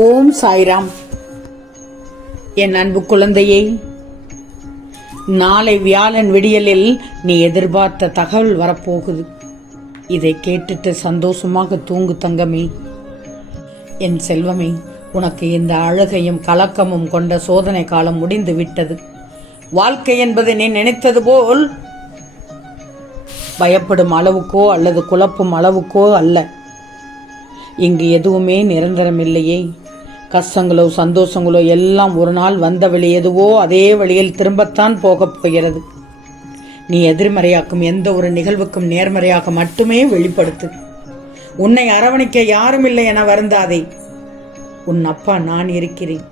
ஓம் சாய்ராம். என் அன்பு குழந்தையே நாளை வியாழன் விடியலில் நீ எதிர்பார்த்த தகவல் வரப்போகுது. இதை கேட்டுட்டு சந்தோஷமாக தூங்கு தங்கமே. என் செல்வமே உனக்கு இந்த அழகையும் கலக்கமும் கொண்ட சோதனை காலம் முடிந்து விட்டது. வாழ்க்கை என்பது நீ நினைத்தது போல் பயப்படும் அளவுக்கோ அல்லது குழப்பும் அளவுக்கோ அல்ல. இங்கு எதுவுமே நிரந்தரமில்லையே. கஷ்டங்களோ சந்தோஷங்களோ எல்லாம் ஒரு நாள் வந்த வழி எதுவோ அதே வழியில் திரும்பத்தான் போகப் போகிறது. நீ எதிர்மறையாக்கும் எந்த ஒரு நிகழ்வுக்கும் நேர்மறையாக மட்டுமே வெளிப்படுத்து. உன்னை அரவணைக்க யாரும் இல்லை என வருந்தாதே. உன் அப்பா நான் இருக்கிறேன்.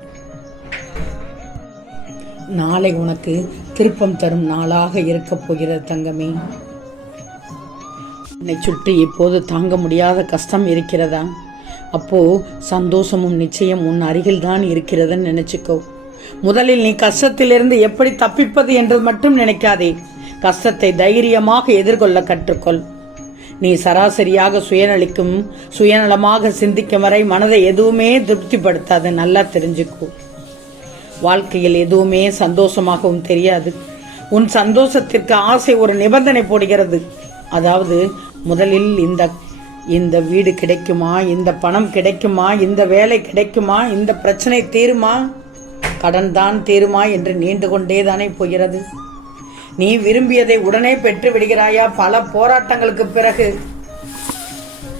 நாளை உனக்கு திருப்பம் தரும் நாளாக இருக்கப் போகிறது தங்கமே. என்னை சுற்றி இப்போது தாங்க முடியாத கஷ்டம் இருக்கிறதா? அப்போ சந்தோஷமும் நிச்சயம் உன் அருகில் தான் இருக்கிறதுன்னு நினைச்சுக்கோ. முதலில் நீ கஷ்டத்திலிருந்து எப்படி தப்பிப்பது என்று மட்டும் நினைக்காதே. கஷ்டத்தை தைரியமாக எதிர்கொள்ள கற்றுக்கொள். நீ சராசரியாக சுயநலிக்கும் சுயநலமாக சிந்திக்கும் வரை மனதை எதுவுமே திருப்திப்படுத்தாது நல்லா தெரிஞ்சுக்கோ. வாழ்க்கையில் எதுவுமே சந்தோஷமாகவும் தெரியாது. உன் சந்தோஷத்திற்கு ஆசை ஒரு நிபந்தனை போடுகிறது. அதாவது முதலில் இந்த இந்த வீடு கிடைக்குமா? இந்த பணம் கிடைக்குமா? இந்த வேலை கிடைக்குமா? இந்த பிரச்சனை தீருமா? கடன் தான் தீருமா என்று நீண்டு கொண்டே தானே போகிறது. நீ விரும்பியதை உடனே பெற்று விடுகிறாயா? பல போராட்டங்களுக்கு பிறகு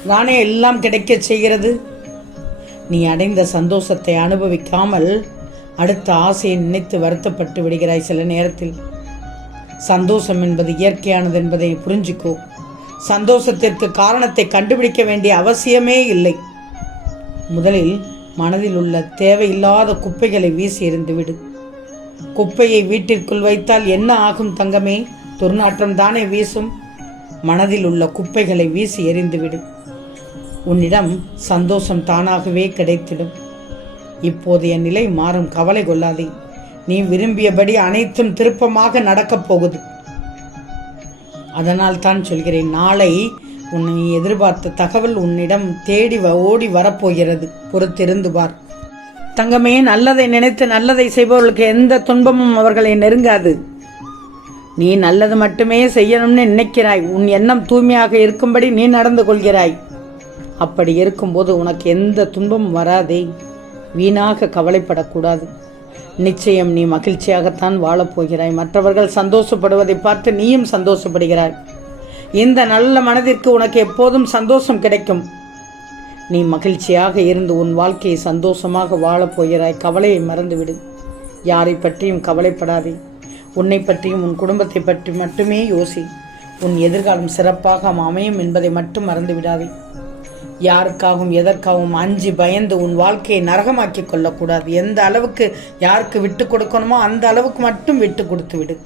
தானே எல்லாம் கிடைக்கச் செய்கிறது? நீ அடைந்த சந்தோஷத்தை அனுபவிக்காமல் அடுத்த ஆசையை நினைத்து வருத்தப்பட்டு விடுகிறாய் சில நேரத்தில். சந்தோஷம் என்பது இயற்கையானது என்பதை புரிஞ்சுக்கோ. சந்தோஷத்திற்கு காரணத்தை கண்டுபிடிக்க வேண்டிய அவசியமே இல்லை. முதலில் மனதில் உள்ள தேவையில்லாத குப்பைகளை வீசி எறிந்துவிடு குப்பையை வீட்டிற்குள் வைத்தால் என்ன ஆகும் தங்கமே? துர்நாற்றம் தானே வீசும். மனதில் உள்ள குப்பைகளை வீசி எறிந்துவிடு உன்னிடம் சந்தோஷம் தானாகவே கிடைத்திடும். இப்போதைய நிலை மாறும். கவலை கொள்ளாதே. நீ விரும்பியபடி அனைத்தும் திருப்பமாக நடக்கப் போகுது. அதனால் தான் சொல்கிறேன் நாளை உன்னை எதிர்பார்த்த தகவல் உன்னிடம் தேடி வ- ஓடி வரப்போகிறது. பொறுத்திருந்து பார். தங்கமே நல்லதை நினைத்து நல்லதை செய்பவர்களுக்கு எந்த துன்பமும் அவர்களை நெருங்காது. நீ நல்லது மட்டுமே செய்யணும்னு நினைக்கிறாய். உன் எண்ணம் தூய்மையாக இருக்கும்படி நீ நடந்து கொள்கிறாய். அப்படி இருக்கும்போது உனக்கு எந்த துன்பமும் வராதே. வீணாக கவலைப்படக்கூடாது. நிச்சயம் நீ மகிழ்ச்சியாகத்தான் வாழப் போகிறாய் மற்றவர்கள் சந்தோஷப்படுவதை பார்த்து நீயும் சந்தோஷப்படுகிறாய். இந்த நல்ல மனதிற்கு உனக்கு எப்போதும் சந்தோஷம் கிடைக்கும். நீ மகிழ்ச்சியாக இருந்து உன் வாழ்க்கையை சந்தோஷமாக வாழப்போகிறாய் கவலையை மறந்துவிடு. யாரை பற்றியும் கவலைப்படாதே. உன்னை பற்றியும் உன் குடும்பத்தை பற்றி மட்டுமே யோசி. உன் எதிர்காலம் சிறப்பாக அமையும் என்பதை மட்டும் மறந்து விடாதே யாருக்காகவும் எதற்காகவும் அஞ்சு பயந்து உன் வாழ்க்கையை நரகமாக்கி கொள்ளக்கூடாது. எந்த அளவுக்கு யாருக்கு விட்டு கொடுக்கணுமோ அந்த அளவுக்கு மட்டும் விட்டு கொடுத்து விடு.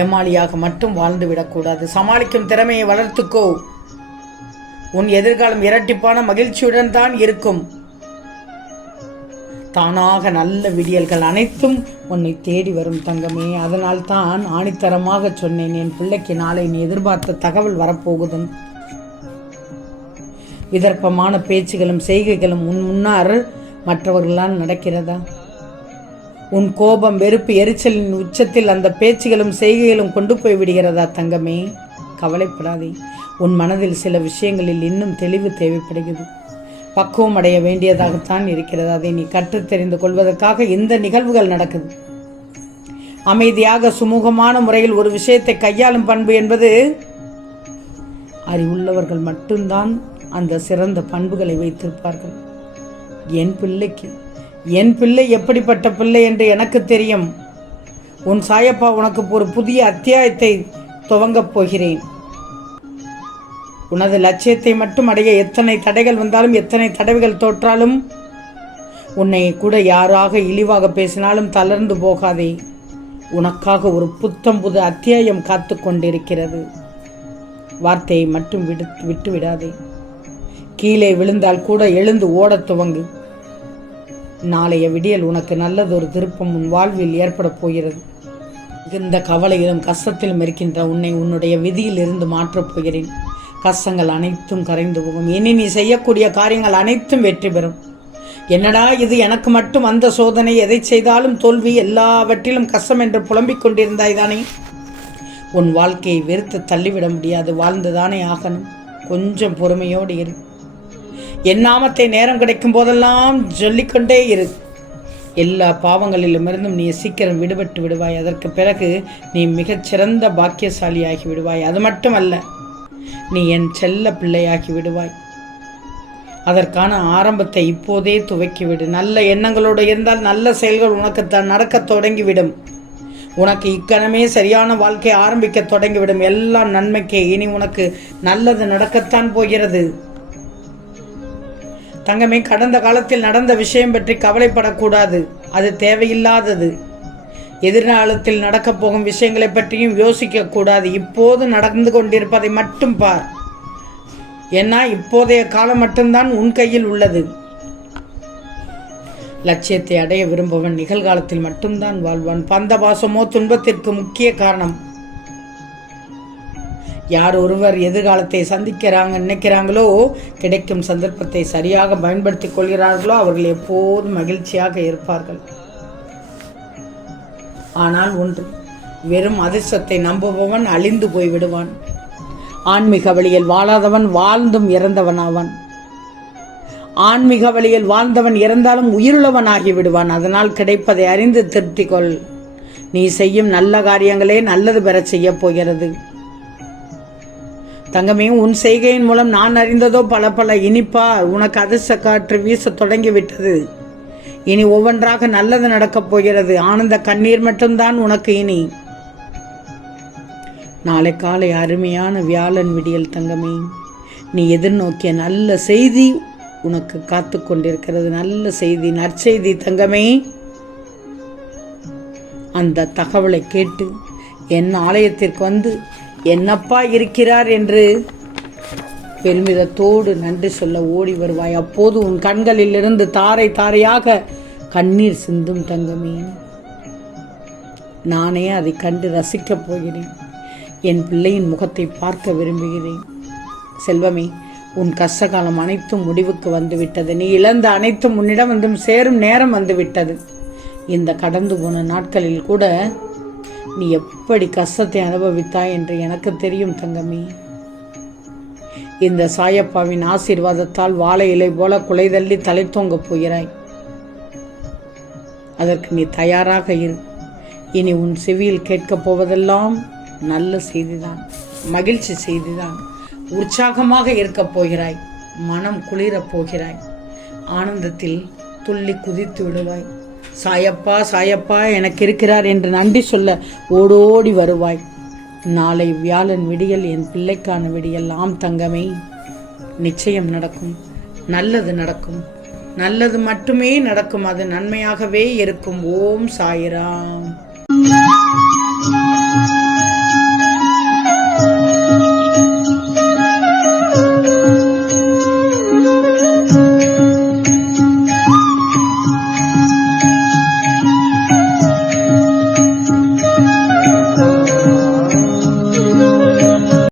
ஏமாளியாக மட்டும் வாழ்ந்து விடக்கூடாது. சமாளிக்கும் திறமையை வளர்த்துக்கோ. உன் எதிர்காலம் இரட்டிப்பான மகிழ்ச்சியுடன் தான் இருக்கும். தானாக நல்ல விடியல்கள் அனைத்தும் உன்னை தேடி வரும் தங்கமே. அதனால் தான் ஆணித்தரமாக சொன்னேன் என் பிள்ளைக்கு நாளை நீ எதிர்பார்த்த தகவல் வரப்போகுதுன்னு விதர்ப்பமான பேச்சுகளும் செய்கைகளும் உன் முன்னால் மற்றவர்களால் நடக்கிறதா? உன் கோபம் வெறுப்பு எரிச்சலின் உச்சத்தில் அந்த பேச்சுகளும் செய்கைகளும் கொண்டு போய் விடுகிறதா தங்கமே? கவலைப்படாதே. உன் மனதில் சில விஷயங்களில் இன்னும் தெளிவு தேவைப்படுகிறது. பக்குவம் அடைய வேண்டியதாகத்தான் இருக்கிறது. அதை நீ கற்று தெரிந்து கொள்வதற்காக இந்த நிகழ்வுகள் நடக்குது. அமைதியாக சுமூகமான முறையில் ஒரு விஷயத்தை கையாளும் பண்பு என்பது அறிவுள்ளவர்கள் மட்டும்தான் அந்த சிறந்த பண்புகளை வைத்திருப்பார்கள். என் பிள்ளைக்கு என் பிள்ளை எப்படிப்பட்ட பிள்ளை என்று எனக்கு தெரியும். உன் சாயப்பா உனக்கு ஒரு புதிய அத்தியாயத்தை துவங்கப் போகிறேன். உனது லட்சியத்தை மட்டும் அடைய எத்தனை தடைகள் வந்தாலும் எத்தனை தடவைகள் தோற்றாலும் உன்னை கூட யாராக இழிவாக பேசினாலும் தளர்ந்து போகாதே. உனக்காக ஒரு புத்தம் புது அத்தியாயம் காத்து கொண்டிருக்கிறது. வார்த்தையை மட்டும் விடு விட்டு விடாதே கீழே விழுந்தால் கூட எழுந்து ஓடத் துவங்கு. நாளைய விடியல் உனக்கு நல்லதொரு திருப்பம் உன் வாழ்வில் ஏற்படப் போகிறது. மிகுந்த கவலையிலும் கஷ்டத்திலும் இருக்கின்ற உன்னை உன்னுடைய விதியில் இருந்து மாற்றப் போகிறேன். கஷ்டங்கள் அனைத்தும் கரைந்து போகும். இனி நீ செய்யக்கூடிய காரியங்கள் அனைத்தும் வெற்றி பெறும். என்னடா இது? எனக்கு மட்டும் அந்த சோதனை எதை செய்தாலும் தோல்வி எல்லாவற்றிலும் கஷ்டம் என்று புலம்பிக் கொண்டிருந்தாய் தானே? உன் வாழ்க்கையை வெறுத்து தள்ளிவிட முடியாது. வாழ்ந்துதானே ஆகணும். கொஞ்சம் பொறுமையோடு இரு. என் நாமத்தை நேரம் கிடைக்கும் போதெல்லாம் சொல்லிக்கொண்டே இரு. எல்லா பாவங்களிலுமிருந்தும் நீ சீக்கிரம் விடுபட்டு விடுவாய். அதற்கு பிறகு நீ மிகச்சிறந்த பாக்கியசாலியாகி விடுவாய். அது மட்டுமல்ல நீ என் செல்ல பிள்ளையாகி விடுவாய். அதற்கான ஆரம்பத்தை இப்போதே துவக்கிவிடு நல்ல எண்ணங்களோடு இருந்தால் நல்ல செயல்கள் உனக்கு த நடக்க தொடங்கிவிடும். உனக்கு இக்கணமே சரியான வாழ்க்கை ஆரம்பிக்க தொடங்கிவிடும். எல்லாம் நன்மைக்கே இனி உனக்கு நல்லது நடக்கத்தான் போகிறது. தங்கமே கடந்த காலத்தில் நடந்த விஷயம் பற்றி கவலைப்படக்கூடாது. அது தேவையில்லாதது. எதிர்காலத்தில் நடக்கப் போகும் விஷயங்களை பற்றியும் யோசிக்கக்கூடாது. இப்போது நடந்து கொண்டிருப்பதை மட்டும் பார். ஏன்னா இப்போதைய காலம் மட்டும்தான் உன் கையில் உள்ளது. லட்சியத்தை அடைய விரும்புவன் நிகழ்காலத்தில் மட்டும்தான் வாழ்வான். பந்த பாசமோ துன்பத்திற்கு முக்கிய காரணம். யார் ஒருவர் எதிர்காலத்தை சந்திக்கிறாங்க நினைக்கிறாங்களோ கிடைக்கும் சந்தர்ப்பத்தை சரியாக பயன்படுத்திக் கொள்கிறார்களோ அவர்கள் எப்போதும் மகிழ்ச்சியாக இருப்பார்கள். ஆனால் ஒன்று வெறும் அதிர்ஷ்டத்தை நம்புபவன் அழிந்து போய் விடுவான் ஆன்மீக வழியில் வாழாதவன் வாழ்ந்தும் இறந்தவனாவான். ஆன்மீக வழியில் வாழ்ந்தவன் இறந்தாலும் உயிருள்ளவன் ஆகி விடுவான். அதனால் கிடைப்பதை அறிந்து திருப்திக்கொள் நீ செய்யும் நல்ல காரியங்களே நல்லது பெறச் செய்யப் போகிறது. தங்கமே உன் செய்கையின் மூலம் நான் அறிந்ததோ பல பல. இனிப்பா உனக்கு அதிர்ஷ்ட காற்று வீச தொடங்கிவிட்டது. இனி ஒவ்வொன்றாக நல்லது நடக்கப் போகிறது. ஆனந்த கண்ணீர் மட்டும்தான் உனக்கு இனி. நாளை காலை அருமையான வியாழன் விடியல் தங்கமே. நீ எதிர்நோக்கிய நல்ல செய்தி உனக்கு காத்து கொண்டிருக்கிறது. நல்ல செய்தி நற்செய்தி தங்கமே. அந்த தகவலை கேட்டு என் ஆலயத்திற்கு வந்து என்னப்பா இருக்கிறார் என்று பெருமிதத்தோடு நன்றி சொல்ல ஓடி வருவாய். அப்போது உன் கண்களிலிருந்து தாரை தாரையாக கண்ணீர் சிந்தும் தங்கமே. நானே அதை கண்டு ரசிக்கப் போகிறேன். என் பிள்ளையின் முகத்தை பார்க்க விரும்புகிறேன். செல்வமே உன் கஷ்டகாலம் அனைத்தும் முடிவுக்கு வந்துவிட்டது. நீ இழந்த அனைத்தும் உன்னிடம் வந்தும் சேரும் நேரம் வந்துவிட்டது. இந்த கடந்து போன நாட்களில் கூட நீ எப்படி கஷ்டத்தை அனுபவித்தாய் என்று எனக்கு தெரியும் தங்கமி. இந்த சாயப்பாவின் ஆசீர்வாதத்தால் வாழை இலை போல குலைதள்ளி தலை தூங்கப் போகிறாய். அதற்கு நீ தயாராக இரு. இனி உன் செவியில் கேட்கப் போவதெல்லாம் நல்ல செய்திதான் மகிழ்ச்சி செய்திதான். உற்சாகமாக இருக்கப் போகிறாய் மனம் குளிரப் போகிறாய். ஆனந்தத்தில் துள்ளி குதித்து விடுவாய். சாயப்பா சாயப்பா எனக்கு இருக்கிறார் என்று நன்றி சொல்ல ஓடோடி வருவாய். நாளை வியாழன் விடியல் என் பிள்ளைக்கான விடியல் ஆம் தங்கமே. நிச்சயம் நடக்கும். நல்லது நடக்கும். நல்லது மட்டுமே நடக்கும். அது நன்மையாகவே இருக்கும். ஓம் சாயிராம்.